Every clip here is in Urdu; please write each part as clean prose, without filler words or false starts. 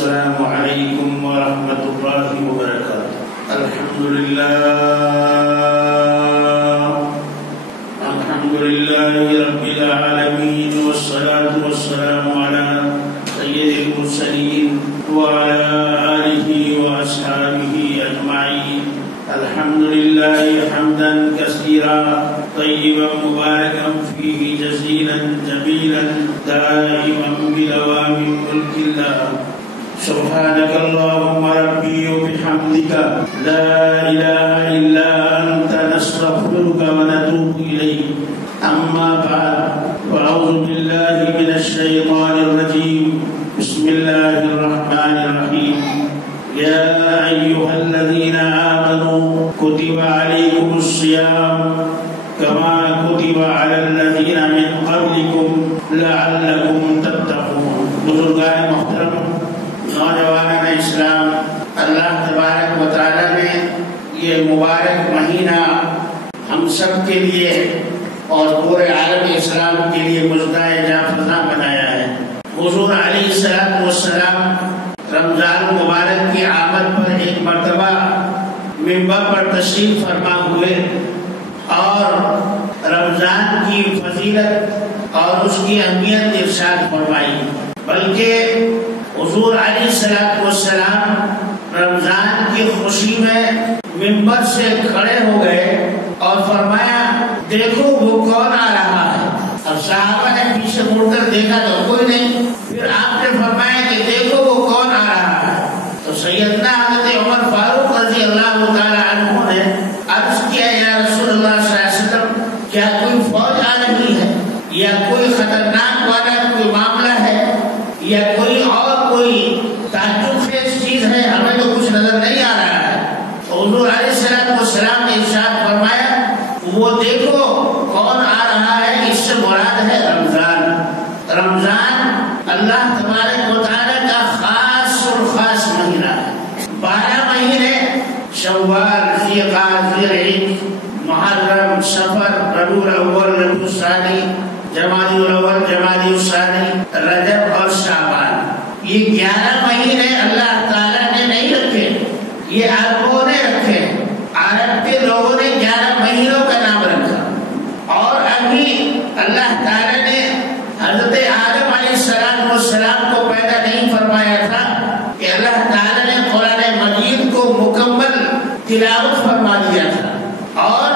السلام علیکم ورحمۃ اللہ وبرکاتہ۔ الحمدللہ رب العالمین والصلاة والسلام علی سید المرسلین وعلی آلہ واصحابہ اجمعین۔ الحمدللہ حمدا کثیرا طیبا مبارکا فیہ جزیلا جمیلا دائما بدوام ملک اللہ۔ سبحانك اللهم ربي وبحمدك لا إله إلا أنت نستغفرك ونتوب إليك۔ أما بعد فأعوذ بالله من الشيطان الرجيم بسم الله الرحمن الرحيم۔ يا أيها الذين آمنوا كتب عليكم الصيام كما كتب على الذين من قبلكم لعلكم تتقون۔ بزرگان محترم، نوجوانان اسلام، اللہ تبارک و تعالی نے یہ مبارک مہینہ ہم سب کے لیے اور پورے عالم اسلام کے لیے مژدہ جاں فضا بنایا ہے۔ حضور علیہ السلام رمضان مبارک کی آمد پر ایک مرتبہ منبر پر تشریف فرما ہوئے اور رمضان کی فضیلت اور اس کی اہمیت ارشاد فرمائی، بلکہ حضور علیہ السلام رمضان کی خوشی میں منبر سے کھڑے ہو گئے اور فرمایا دیکھو وہ کون آ رہا ہے۔ اب صحابہ نے پیچھے مڑ کر دیکھا تو کوئی نہیں، پھر آپ نے فرمایا کہ دیکھو وہ کون آ رہا ہے۔ تو سیدنا حضرت عمر فاروق رضی اللہ تعالی عنہ نے عرض کیا یا رسول اللہ صلی اللہ علیہ وسلم، کیا کوئی فوج آ رہی ہے یا کوئی خطرناک والا کوئی معاملہ ہے یا کوئی اور کوئی تعجب خیز چیز ہے؟ ہمیں تو کچھ نظر نہیں آ رہا ہے۔ تو حضور علیہ السلام نے ارشاد فرمایا وہ دیکھو کون آ رہا ہے، اس سے مراد ہے رمضان۔ رمضان اللہ تبارک و تعالی کا خاص اور خاص مہینہ ہے۔ 12 مہینے شوال، ذوالقعدہ، ذوالحجہ، محرم، صفر، ربیع الاول، ربیع الثانی، جمادی الاول، جمادی الثانی، رجب اور شعبان۔ یہ 11 مہینے اللہ تعالیٰ نے نہیں رکھے، یہ عربوں نے رکھے۔ عرب کے لوگوں نے 11 مہینوں کا نام رکھا، اور ابھی اللہ تعالیٰ نے حضرت آدم علیہ السلام کو پیدا نہیں فرمایا تھا کہ اللہ تعالیٰ نے قرآن مجید کو مکمل تلاوت فرما دیا تھا، اور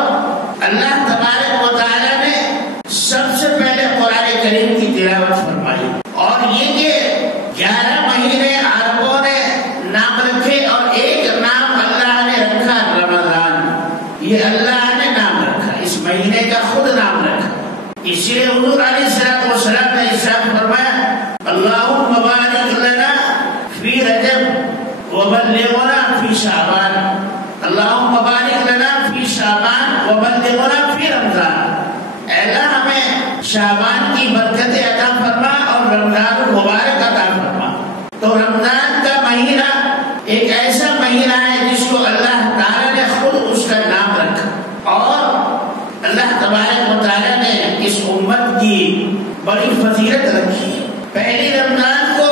اللہ تبارک و تعالیٰ نے سب سے پہلے قرآن کریم کی تلاوت فرمائی۔ اور یہ کہ 11 مہینے عربوں نے نام رکھے اور ایک نام اللہ نے رکھا رمضان، یہ اللہ نے نام رکھا، اس مہینے کا خود نام رکھا۔ اسی لیے حضور علیہ السلام نے ارشاد فرمایا اللہم بارک لنا فی رجب وبلغنا فی شعبان، اللہم بارک لنا فی شعبان وبلغنا فی رمضان۔ اے اللہ ہمیں شعبان کی برکتیں عطا فرما اور رمضان مبارک عطا فرما۔ تو رمضان کا مہینہ ایک ایسا مہینہ ہے جس کو اللہ تعالیٰ نے خود اس کا نام رکھا، اور اللہ تبارک و تعالیٰ نے اس امت کی بڑی فضیلت رکھی۔ پہلی رمضان کو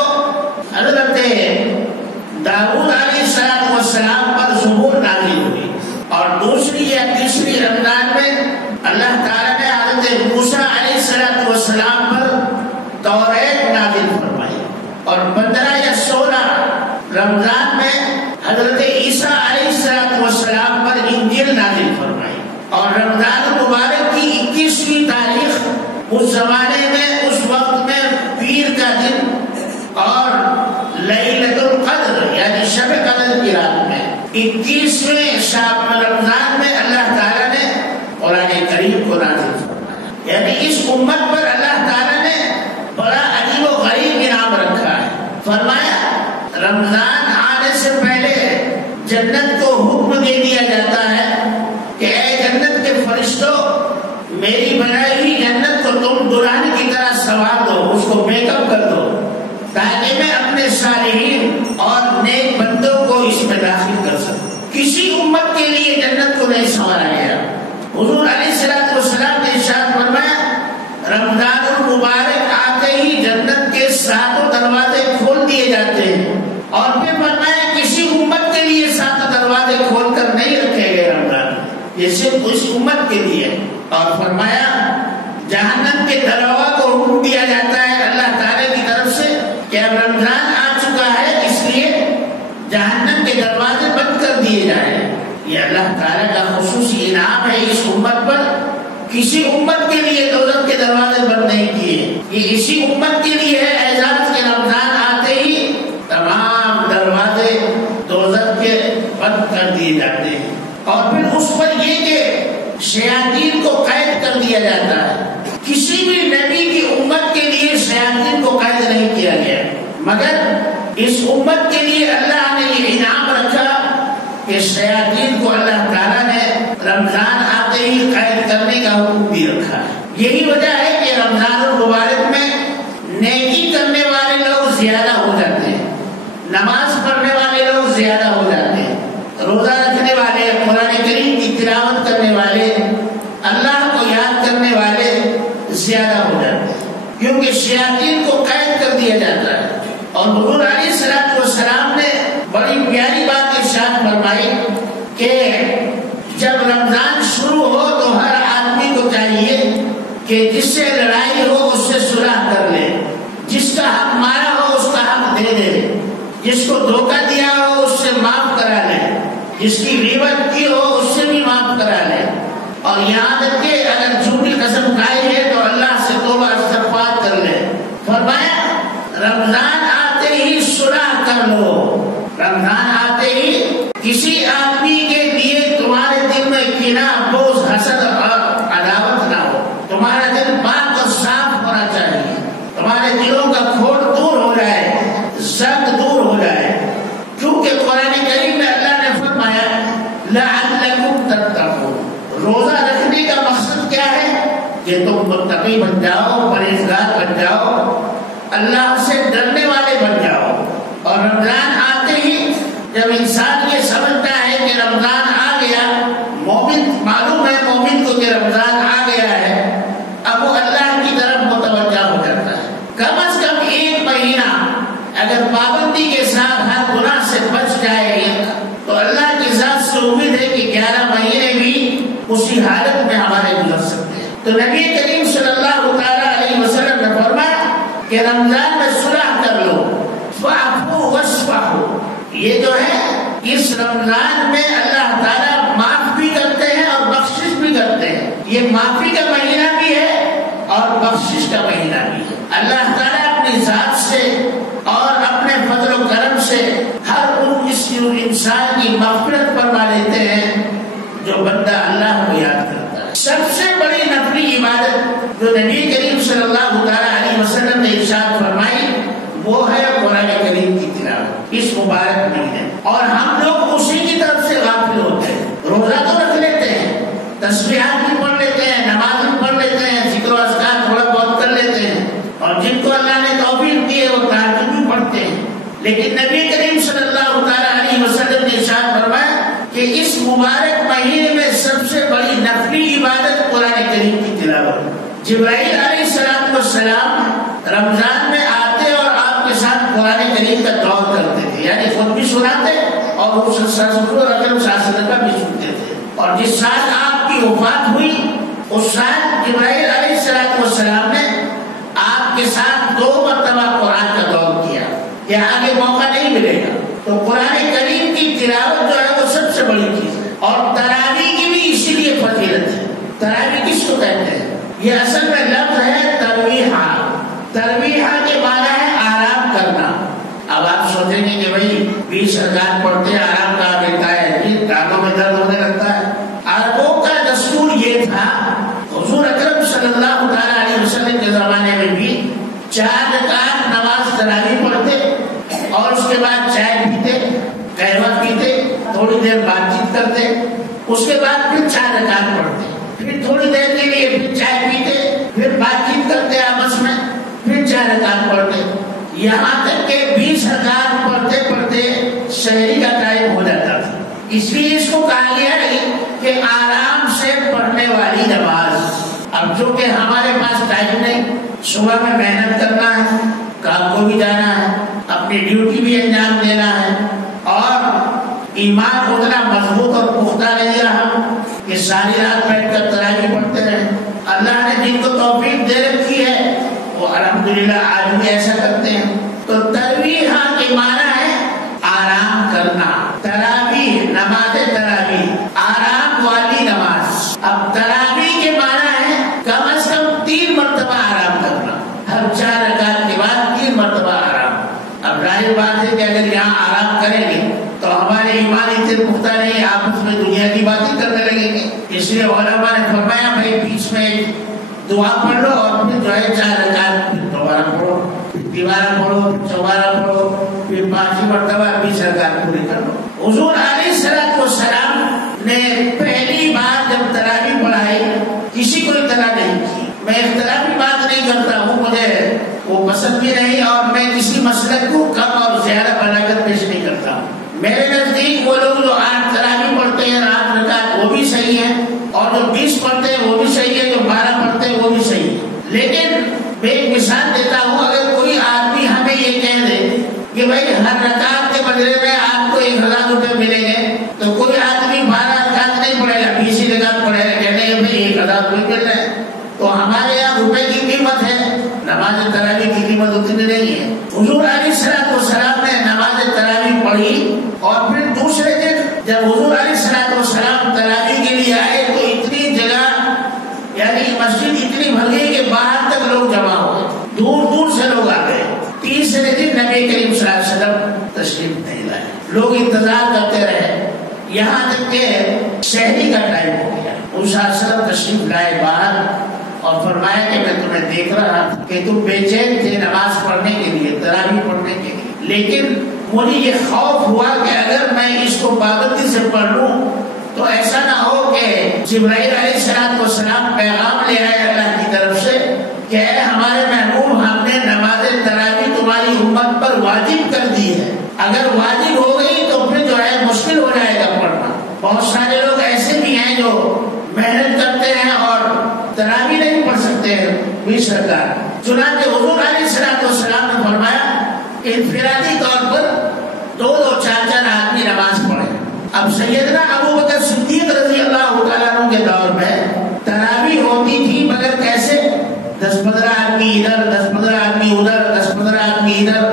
حضرت داؤد علیہ السلام پر زبور نازل ہوئی، اور دوسری یا تیسری رمضان میں اللہ تعالیٰ نے حضرت موسیٰ علیہ السلام پر توریت نازل فرمائی، اور 15 یا 16 رمضان میں حضرت عیسیٰ علیہ السلام پر انجیل نازل فرمائی۔ اور رمضان مبارک کی 21ویں تاریخ اس زمانے میں، اس وقت میں پیر کا دن اور لیلۃ القدر یعنی شب قدر کی رات میں 21ویں رمضان میں اللہ تعالیٰ نے قرآن کریم کو نازل فرمایا۔ یعنی اس امت پر اللہ تعالیٰ نے بڑا عجیب و غریب انعام رکھا ہے۔ فرمایا رمضان آنے سے پہلے جنت کو حکم دے دیا جاتا ہے کہ اے جنت کے فرشتوں، میری بنائی ہوئی جنت کو تم دلہن کی طرح سنوار دو، اس کو میک اپ کر دو، تاکہ میں اپنے صالحین اور نیک بندوں کو اس میں داخل کر سکوں۔ کسی امت کے لیے جنت کو نہیں سنوارا گیا۔ حضور علیہ السلام نے ارشاد فرمایا رمضان المبارک آتے ہی جنت کے 7 دروازے کھول دیے جاتے ہیں، فرمایا جہنم کے دروازہ کو حکم دیا جاتا ہے اللہ تعالیٰ کی طرف سے کہ اب رمضان آ چکا ہے، اس لیے جہنم کے دروازے بند کر دیے جائیں۔ یہ اللہ تعالیٰ کا خصوصی انعام ہے اس امت پر۔ کسی امت کے لیے دوزخ کے دروازے بند نہیں کیے، یہ اسی امت کے لیے ہے اعزاز کے رمضان آتے ہی تمام دروازے دوزخ کے بند کر دیے جاتے ہیں۔ اور پھر اس پر یہ کہ شیاطین کو قید کر دیا جاتا ہے۔ کسی بھی نبی کی امت کے لیے شیاطین کو قید نہیں کیا گیا، مگر اس امت کے لیے اللہ نے یہ انعام رکھا کہ شیاطین کو اللہ تعالیٰ نے رمضان آتے ہی قید کرنے کا حکم بھی رکھا ہے۔ یہی وجہ ہے کہ رمضان المبارک میں نیکی کرنے والے لوگ زیادہ ہو جاتے ہیں، نماز پڑھنے والے لوگ زیادہ ہو جاتے ہیں، روزہ رکھنے والے، قرآن کریم کی تلاوت کرنے والے، اللہ کو یاد کرنے والے زیادہ ہو جاتے ہیں، کیونکہ شیاطین کو قید کر دیا جاتا ہے۔ اور حضور علیہ الصلوۃ والسلام نے بڑی پیاری بات ارشاد فرمائی کہ جب رمضان شروع ہو تو ہر آدمی کو چاہیے کہ جس سے لڑائی ہو اس سے صلح کر لے، جس کا حق مارا ہو اس کا حق دے دے، جس کو دھوکہ دیا ہو اس سے معاف کرا لے، جس کی غیبت کی ہو اس سے بھی معاف کرا لے، اور یہاں تک کہ اگر جھوٹی قسم کھائی ہے تو اللہ سے توبہ استغفار کر لے۔ فرمایا رمضان آتے ہی صلح کر لو، رمضان آتے ہی کسی آدمی کے لیے تمہارے دل میں کینہ، بغض، حسد اور عداوت نہ ہو، تمہارا دل پاک اور صاف ہونا چاہیے، تمہارے دلوں کا کھوٹ دور ہو جائے، زنگ دور ہو جائے، کیونکہ قرآن کریم میں اللہ نے فرمایا لعلکم تتقون، روزہ رکھنے کا مقصد کیا ہے کہ تم متقی بن جاؤ، پرہیزگار بن جاؤ، اللہ سے ڈرنے والے بن جاؤ۔ اور رمضان آتے ہی جب انسان یہ سمجھتا ہے کہ رمضان آ گیا، مومن معلوم ہے مومن کو کہ رمضان آ گیا ہے، اب وہ اللہ کی طرف متوجہ ہو جاتا ہے۔ کم از کم ایک مہینہ اگر پابندی کے ساتھ ہر گناہ سے بچ جائے تو اللہ کی ذات سے امید ہے کہ 11 مہینے بھی اسی حالت میں ہمارے گزر سکتے ہیں۔ تو نبی کریم صلی اللہ تعالیٰ علیہ وسلم نے فرمایا کہ رمضان میں صلح کر لو، فاعفوا واصفحوا۔ یہ جو ہے اس رمضان میں اللہ تعالیٰ معاف بھی کرتے ہیں اور بخشش بھی کرتے ہیں، یہ معافی کا مہینہ بھی ہے اور بخشش کا مہینہ بھی ہے۔ اللہ تعالیٰ اپنی ذات سے اور اپنے فضل و کرم سے ہر انسان کی مغفرت فرما لیتے ہیں جو بندہ اللہ کو یاد کرتا ہے۔ سب سے بڑی نفلی عبادت جو نبی کریم صلی اللہ تعالیٰ علیہ وسلم نے ارشاد فرمائی وہ ہے قرآن کریم کی تلاوت اس مبارک مہینے، اور ہم لوگ اسی کی طرف سے غافل ہوتے ہیں۔ روزہ تو رکھ لیتے ہیں، تسبیحات بھی پڑھ لیتے ہیں، نماز بھی پڑھ لیتے ہیں، ذکر و اذکار تھوڑا بہت کر لیتے ہیں، اور جن کو اللہ نے توفیق دی ہے وہ تہجد بھی پڑھتے ہیں، لیکن نبی کریم صلی اللہ تعالیٰ علیہ وسلم نے ارشاد فرمایا کہ اس مبارک مہینے میں سب سے بڑی نفلی عبادت قرآن کریم کی تلاوت۔ جبرائیل علیہ السلام رمضان میں آتے اور آپ کے ساتھ قرآن کریم کا دور کرتے تھے، یعنی خود بھی سناتے اور اکرم صلی اللہ علیہ وسلم کا بھی سنتے تھے۔ اور جس سال آپ کی وفات ہوئی اس سال جبرائیل علیہ السلام نے آپ کے ساتھ 2 مرتبہ قرآن کا دور کیا کہ آگے موقع نہیں ملے گا۔ تو قرآن کریم کی تلاوت جو ہے وہ سب سے بڑی چیز ہے، اور تراویح کی بھی اسی لیے فضیلت ہے۔ تراویح کس کو کہتے ہیں؟ یہ اصل میں لفظ ہے ترویحہ۔ ترویحہ کے معنی ہے آرام کرنا۔ اب آپ سوچیں گے کہ بھائی 20 رکعت پڑھتے ہیں، آرام کہاں ملتا ہے؟ ٹانگوں میں درد ہونے لگتا ہے۔ عربوں کا دستور یہ تھا، حضور اکرم صلی اللہ تعالیٰ علیہ وسلم کے زمانے میں بھی 4 رکعت نماز تراویح پڑھتے اور اس کے بعد چائے پیتے، قہوہ پیتے، تھوڑی دیر بات چیت کرتے، اس کے بعد پھر 4 رکعت پڑھتے، پھر تھوڑی دیر کے لیے پھر چائے پیتے، پھر بات چیت کرتے آپس میں، پھر 4 رکعت پڑھتے، یہاں تک کہ 20 رکعت پڑھتے پڑھتے شہری کا ٹائم ہو جاتا تھا۔ اس لیے اس کو کہا گیا ہے کہ آرام سے پڑھنے والی نماز۔ اب جو کہ ہمارے پاس ٹائم نہیں، صبح میں محنت کرنا ہے، کام کو بھی جانا ہے، اپنی ڈیوٹی بھی انجام دینا ہے، اور ایمان اتنا مضبوط اور پختہ نہیں رہا کہ ساری رات بیٹھ کر تراویح پڑھتے رہے۔ الحمدللہ آج بھی ایسا کرتے ہیں. تو تراویح کے معنی ہے آرام کرنا. تراویح نماز تراویح آرام والی نماز. اب تراویح کے معنی ہے کم از کم 3 مرتبہ آرام کرنا. ہر 4 رکعت کے بعد 3 مرتبہ آرام. اب ظاہر بات ہے کہ اگر یہاں آرام کریں گے تو ہمارے ایمان اتنے پختہ نہیں, آپس میں دنیا کی باتیں کرنے لگیں گے. اس لیے علماء نے فرمایا بھائی بیچ میں دعا پڑھ لو اور پھر جو ہے 4 رکعت پھر دوبارہ پڑھو, پھر تیبارہ پڑھو, پھر چوبارہ پڑھو, پھر 5 مرتبہ 20 رکعت پوری کر لو. حضور علیہ الصلوۃ والسلام نے پہلی بار جب تراویح پڑھائی کسی کو اطلاع نہیں کی. میں اختلافی بات نہیں کرتا ہوں, مجھے وہ پسند بھی نہیں, اور میں کسی مسلک کو کم اور زیادہ بنا کر پیش نہیں کرتا ہوں. میرے نزدیک وہ لوگ جو 8 تراویح پڑھتے ہیں 8 رکعت وہ بھی صحیح ہے, اور جو 20 پڑھتے ہیں وہ بھی صحیح ہے, جو 12 پڑھتے ہیں وہ بھی صحیح ہے. لیکن میں ایک مثال دیتا ہوں, اگر کوئی آدمی ہمیں یہ کہہ دے کہ بھائی ہر رکعت کے بدلے میں آپ کو 1000 روپے ملیں گے, تو کوئی آدمی 12 رکعت نہیں پڑھے گا, 20 رکعت پڑھے گا, کہتے ہیں بھائی 1000 روپے مل رہے ہیں. تو ہمارے یہاں روپے کی قیمت ہے, نماز تراویح کی قیمت اتنی نہیں ہے. حضور علیہ الصلوۃ والسلام نے نماز تراویح پڑھی, اور پھر دوسرے دن جب حضور علیہ الصلوۃ والسلام تراویح کے لیے آئے تو اتنی جگہ یعنی مسجد اتنی بھر گئی کہ باہر تک لوگ جمع ہو گئے, دور دور سے لوگ آ گئے. تیسرے دن نبی کریم صلی اللہ علیہ وسلم تشریف نہیں لائے, لوگ انتظار کرتے رہے, یہاں تک کہ شہری کا ٹائم ہو گیا. حضور صلی اللہ علیہ وسلم تشریف لائے باہر اور فرمایا کہ میں تمہیں دیکھ رہا کہ تم بے چین تھے نماز پڑھنے کے لیے, تراویح پڑھنے کے لیے, لیکن مجھے یہ خوف ہوا کہ اگر میں اس کو پابندی سے پڑھ لوں تو ایسا نہ ہو کہ جبرائیل علیہ الصلوۃ والسلام پیغام لے آئے اللہ کی طرف سے کہ اے ہمارے محبوب, ہم نے نماز تراویح تمہاری امت پر واجب کر دی ہے, اگر واجب ہو گئی تو پھر جو ہے مشکل ہو جائے گا پڑھنا. بہت سارے لوگ ایسے بھی ہیں جو محنت کرتے ہیں اور تراویح نہیں پڑھ سکتے ہیں 20 رکعت. چنانچہ حضور علیہ الصلوۃ والسلام نے فرمایا انفرادی طور پر 2-2 4-4 آدمی نماز پڑھے. اب سیدنا ابو بکر صدیق رضی اللہ تعالیٰ عنہ کے دور میں تراویح ہوتی تھی, مگر کیسے 10-15 آدمی ادھر, 10-15 آدمی ادھر, 10-15 آدمی ادھر,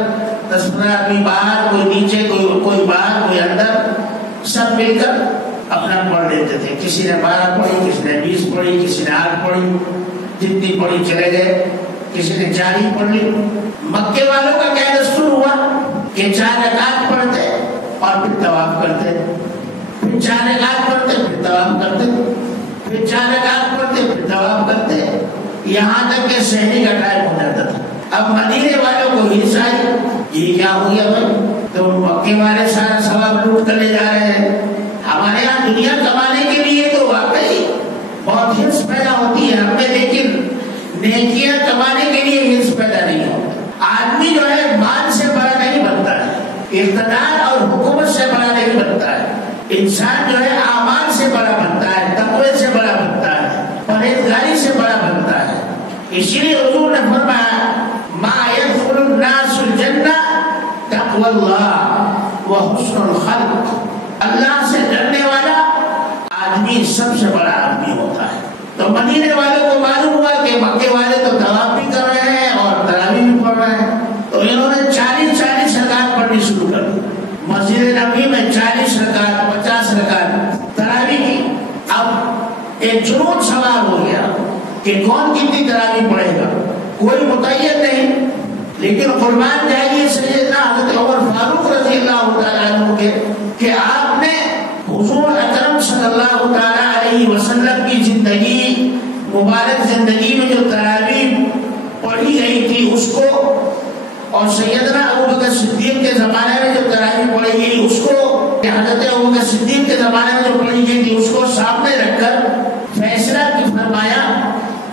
10-15 آدمی باہر, کوئی نیچے, کوئی باہر, کوئی اندر, سب مل کر اپنا پڑھ لیتے تھے. کسی نے 12 پڑھی, کسی نے 20 پڑھی, کسی نے 8 پڑھی, جتنی پڑھی چلے گئے, کسی نے 4 ہی پڑھ لی. مکے والوں کا کیا دستور ہوا کہ 4 رکعت پڑھتے اور پھر طواف کرتے, پھر 4 رکعت پڑھتے پھر طواف کرتے, پھر 4 رکعت پڑھتے پھر طواف کرتے, یہاں تک کہ شہری کا ٹائم ہو جاتا تھا. اب مدینے والوں کو ہرس آئی, یہ کیا ہو گیا بھائی, تو مکے والے سارا ثواب لوٹ کر لے جا رہے ہیں. ہمارے یہاں دنیا کمانے کے لیے تو واقعی بہت ہرس پیدا ہوتی ہے ہمیں, لیکن نیکیاں کمانے کے لیے ہرس پیدا نہیں ہوتا. آدمی جو ہے مال سے بڑا نہیں بنتا ہے, اقتدار اور حکومت سے بڑا نہیں بنتا ہے. انسان جو ہے اعمال سے بڑا بنتا ہے, تقوی سے بڑا بنتا ہے, پرہیزگاری سے بڑا بنتا ہے. اسی لیے حضور نے فرمایا ما يدخل الناس الجنہ تقوی اللہ وحسن الخلق. اللہ سے ڈرنے والا آدمی سب سے بڑا آدمی ہوتا ہے. تو مدینے والوں کو معلوم ہوا کہ مکے والے تو طواف بھی کر رہے ہیں اور تراویح بھی پڑھ رہے ہیں, تو انہوں نے 40 رکعت پڑھنی شروع کر دی. مسجد نبوی میں 40 رکعت 50 رکعت تراویح کی. اب ایک جنون سوار ہو گیا کہ کون کتنی تراویح پڑھے گا, کوئی متعین نہیں. لیکن قربان جائیے سیدنا حضرت عمر فاروق رضی اللہ تعالیٰ عنہ کے کہ آپ نے حضور اکرم صلی اللہ تعالیٰ علیہ وسلم کی زندگی, مبارک زندگی میں جو تراویح پڑھی گئی تھی اس کو, اور سیدنا ابو بکر صدیق کے زمانے میں جو تراویح پڑھی گئی اس کو, حضرت ابو بکر صدیق کے زمانے میں جو پڑھی گئی تھی اس کو سامنے رکھ کر فیصلہ فرمایا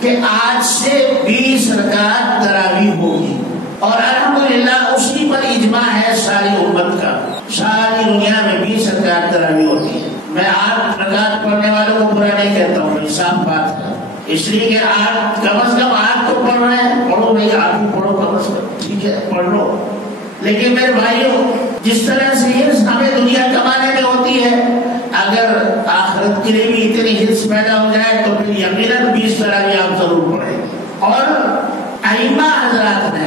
کہ آج سے 20 رکعت تراویح ہوگی. اور الحمدللہ اسی پر اجماع ہے ساری امت کا, ساری دنیا میں 20 رکعت تراویح ہوتی ہے. میں 8 رکعت پڑھنے والوں کو برا نہیں کہتا ہوں, صاف بات ہے, اس لیے کہ 8 کم از کم 8 تو پڑھ رہے ہیں, پڑھو بھائی, آپ بھی پڑھو کم از کم, ٹھیک ہے پڑھ لو. لیکن میرے بھائیوں, جس طرح سے ہرس ہمیں دنیا کمانے میں ہوتی ہے, اگر آخرت کے لیے بھی اتنی ہرس پیدا ہو جائے تو پھر یقیناً 20 تراویح آپ ضرور پڑھیں. اور ائمہ حضرات نے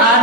8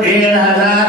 1500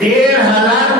1500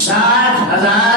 60,000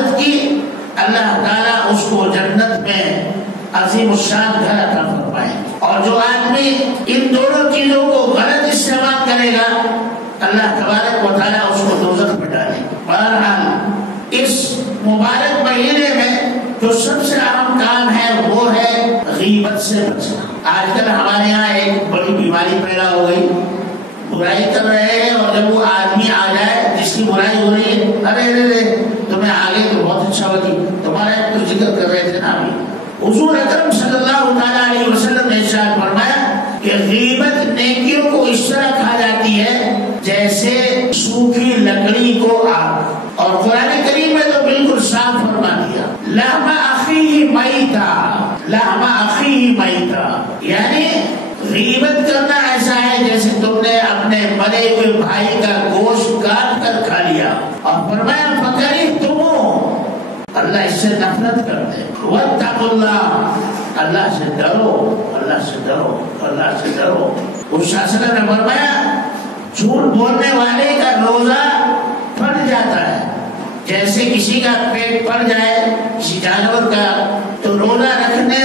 عبادت کی اللہ تعالیٰ اس کو جنت میں عظیم الشان گھر عطا فرمائے. اور جو آدمی ان دونوں چیزوں کو غلط استعمال کرے گا اللہ تبارک و تعالیٰ اس کو دوزخ میں ڈالے. بہرحال اس مبارک مہینے میں جو سب سے اہم کام ہے وہ ہے غیبت سے بچنا. آج کل ہمارے یہاں ایک بڑی بیماری پیدا ہو گئی, برائی کر رہے ہیں اور جب وہ آدمی آ جائے جس کی برائی ہو رہی ہے, ارے تمہیں آگے تو بہت اچھا ہوتی, تمہارا تو ذکر کر رہے تھے نا ابھی. حضور اکرم صلی اللہ تعالیٰ علیہ وسلم نے ارشاد فرمایا کہ غیبت نیکیوں کو اس طرح کھا جاتی ہے جیسے سوکھی لکڑی کو آگ. اور قرآن کریم میں تو بالکل صاف فرما دیا, لحم اخیہ میتا, لحم اخیہ میتا, یعنی غیبت کرنا ایسا ہے جیسے تم نے اپنے مرے ہوئے بھائی کا گوشت کاٹ کر کھا لیا. اور فرمایا فکرہتموہ, اللہ اس سے نفرت کرتے. واتقوا اللہ, اللہ سے ڈرو, اللہ سے ڈرو, اللہ سے ڈرو. اس شاسنہ نے فرمایا جھوٹ بولنے والے کا روزہ پھٹ جاتا ہے جیسے کسی کا پیٹ پڑ جائے کسی جانور کا, تو روزہ رکھنے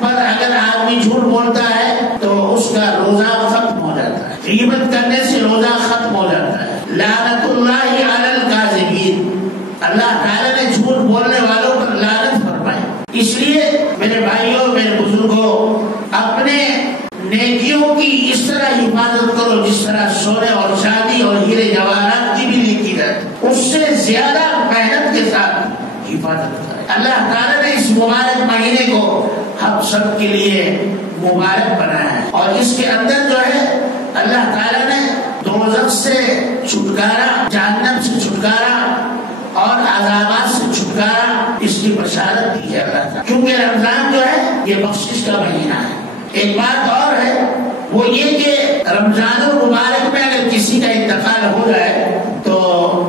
پر اگر آدمی جھوٹ بولتا ہے تو اس کا روزہ ختم ہو جاتا ہے. غیبت کرنے سے روزہ ختم ہو جاتا ہے. لعنت اللہ علی الکاذبین, اللہ تعالیٰ نے جھوٹ بولنے والوں پر لعنت فرمائی. اس لیے میرے بھائیوں, میرے بزرگوں, اپنے نیکیوں کی اس طرح حفاظت کرو جس طرح سونے اور چاندی اور ہیرے جواہرات کی بھی نیکی رہتی, اس سے زیادہ محنت کے ساتھ حفاظت کرے. اللہ تعالیٰ نے اس مبارک مہینے کو ہم سب کے لیے مبارک بنایا ہے, اور اس کے اندر جو ہے اللہ تعالیٰ نے دوزخ سے چھٹکارا, جہنم سے چھٹکارا اور عذابات سے چھٹکارا اس کی بشارت دی ہے اللہ تعالیٰ. کیونکہ رمضان جو ہے یہ بخشش کا مہینہ ہے. ایک بات اور ہے, وہ یہ کہ رمضان المبارک میں اگر کسی کا انتقال ہو جائے تو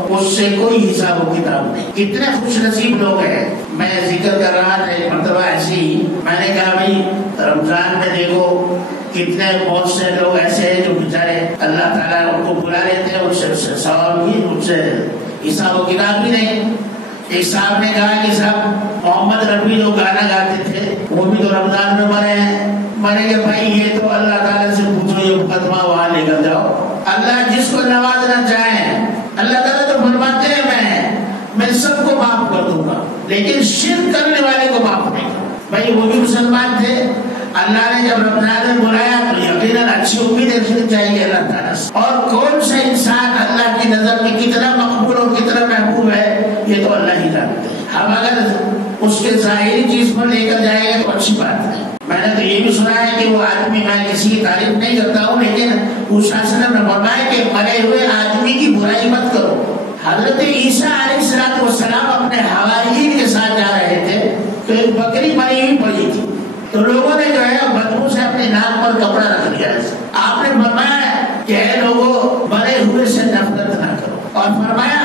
اس سے کوئی حساب و کتاب نہیں. کتنے خوش نصیب لوگ ہیں. میں ذکر کر رہا تھا ایک مرتبہ ایسے ہی, میں نے کہا بھائی رمضان میں دیکھو کتنے بہت سے لوگ ایسے ہیں جو بیچارے اللہ تعالیٰ ان کو بلا لیتے ہیں, ان سے ثواب بھی, ان سے حساب و کتاب بھی نہیں. ایک صاحب نے کہا کہ صاحب محمد رفیع جو گانا گاتے تھے وہ بھی تو رمضان میں مرے ہیں. میں نے کہا بھائی یہ تو اللہ تعالیٰ سے پوچھو, یہ مقدمہ وہاں لے کر جاؤ. اللہ جس کو نوازنا چاہے, اللہ تعالیٰ تو فرماتے ہیں میں سب کو معاف کر دوں گا, لیکن شرک کرنے والے کو معاف نہیں کروں. بھائی وہ بھی مسلمان تھے, اللہ نے جب رمضان میں بلایا تو یقیناً اچھی امید رکھنی چاہیے اللہ تعالیٰ سے. اور کون سا انسان اللہ کی نظر میں کتنا مقبول اور کتنا محبوب ہے یہ تو اللہ ہی جانتے ہیں. ہم اگر اس کے ظاہری چیز پر لے کر جائیں گے تو اچھی بات ہے. میں نے تو یہ بھی سنا ہے کہ وہ آدمی, میں کسی کی تعریف نہیں کرتا ہوں, لیکن اس شاسنہ نے فرمایا کہ مرے ہوئے آدمی کی برائی مت کرو. حضرت عیسیٰ علیہ السلام اپنے حواریین کے ساتھ جا رہے تھے تو ایک بکری مری ہوئی پڑی تھی, تو لوگوں نے جو ہے بدبو سے اپنے ناک پر کپڑا رکھ دیا. آپ نے فرمایا کہ اے لوگوں مرے ہوئے سے نفرت نہ کرو, اور فرمایا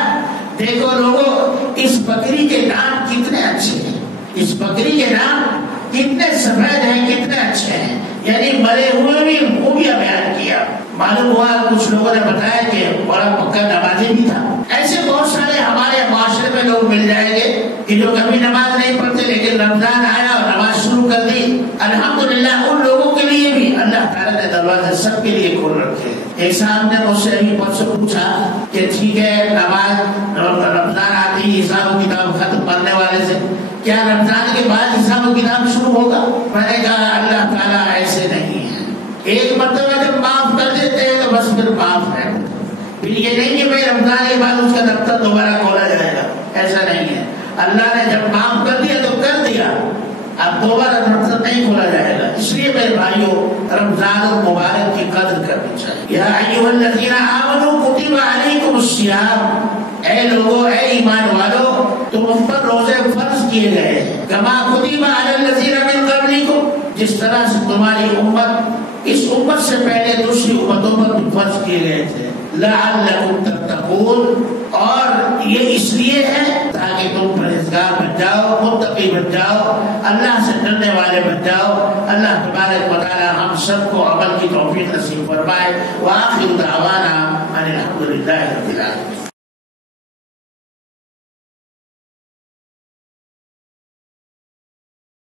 دیکھو لوگوں اس بکری کے نام کتنے اچھے ہیں, اس بکری کے نام کتنے سفید ہیں, کتنے اچھے ہیں. یعنی مرے ہوئے بھی خوبیاں بیان کیا. معلوم ہوا کچھ لوگوں نے بتایا کہ بڑا پکا نمازی بھی تھا. ایسے بہت سارے ہمارے معاشرے میں لوگ مل جائیں گے کہ جو کبھی نماز نہیں پڑھتے لیکن رمضان آیا اور نماز شروع کر دی. الحمدللہ ان لوگوں کے لیے بھی اللہ تعالیٰ نے دروازے سب کے لیے کھول رکھے. ایک صاحب نے مجھ سے ابھی پرسوں پوچھا کہ ٹھیک ہے نماز رمضان آتی حساب و کتاب ختم کرنے والے سے, کیا رمضان کے بعد حساب و کتاب شروع ہوگا؟ میں نے کہا اللہ تعالیٰ ایسے نہیں ہے. ایک مرتبہ جب معاف کر دیتے ہیں تو بس پھر معاف ہے, پھر یہ نہیں کہ بھائی رمضان کے بعد اس کا دفتر دوبارہ کھولا جائے گا, ایسا نہیں ہے. اللہ نے جب معاف کر دیا تو کر دیا, اب دوبارہ دفتر نہیں کھولا جائے گا. اس لیے میرے بھائیوں رمضان المبارک کی قدر کرنی چاہیے. یا ایھا الذین آمنوا کتب علیکم الصیام, اے لوگوں اے ایمان والو تم پر روزے فرض کیے گئے ہیں, کما کتب علی الذین من قبلکم, جس طرح سے تمہاری امت اس امت سے پہلے دوسری امتوں پر بھی فرض کیے گئے تھے. لعلکم تتقون, اور یہ اس لیے ہے تاکہ تم پرہیزگار بن جاؤ, متقی بن جاؤ, اللہ سے ڈرنے والے بن جاؤ. اللہ تبارک و تعالی ہم سب کو عمل کی توفیق نصیب فرمائے. وآخر دعوانا ان الحمد للہ رب العالمین.